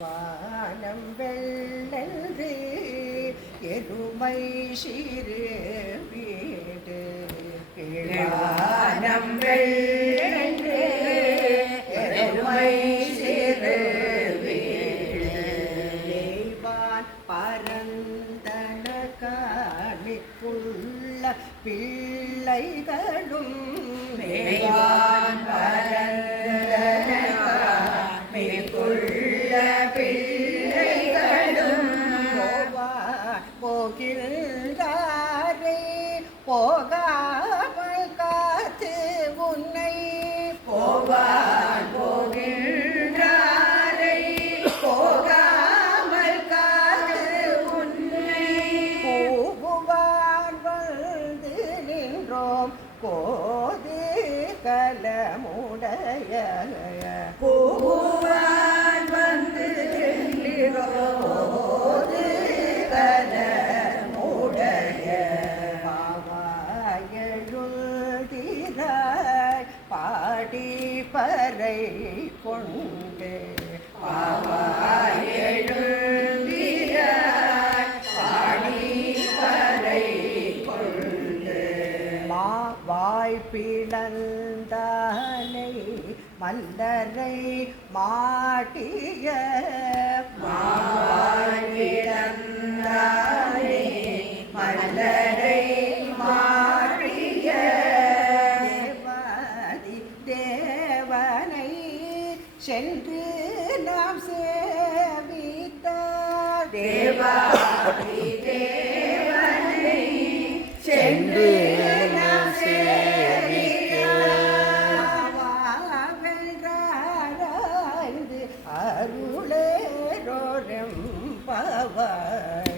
வானம் வெள்ளென்று எருமை சிறு வீடு வானம் வெள்ளென்று எருமை சிறு வீடு நெய்வான் பரந்தன காணிக்குள்ள பிள்ளைகளும் நெய்வான் பரந்தன காணிக்குள்ள பிள்ளைகளும் போகின்றாரே போகாமல் காத்து உன்னை போகின்றாரே போகாமல் காத்து உன்னை கூவுவான் வந்து நின்றோம் கோது கலமுடைய கூவுவான் வந்து நின்றோது கலமுடைய பாவாயழுதிராய் பாடி பறை கொண்டு பாவாயழுதிராய் பாடி பறை கொண்டு வாய்ப்பிழந்தானை மல்லரை மாட்டிய வாய்ப்பிழந்தானை மல்லரை மாட்டிய தேவாதி தேவனை சென்று நாம் சேவித்தார் தேவாதி தேவனை சென்று நாம் சேவித்தார் அருளேரோரம் பவாய்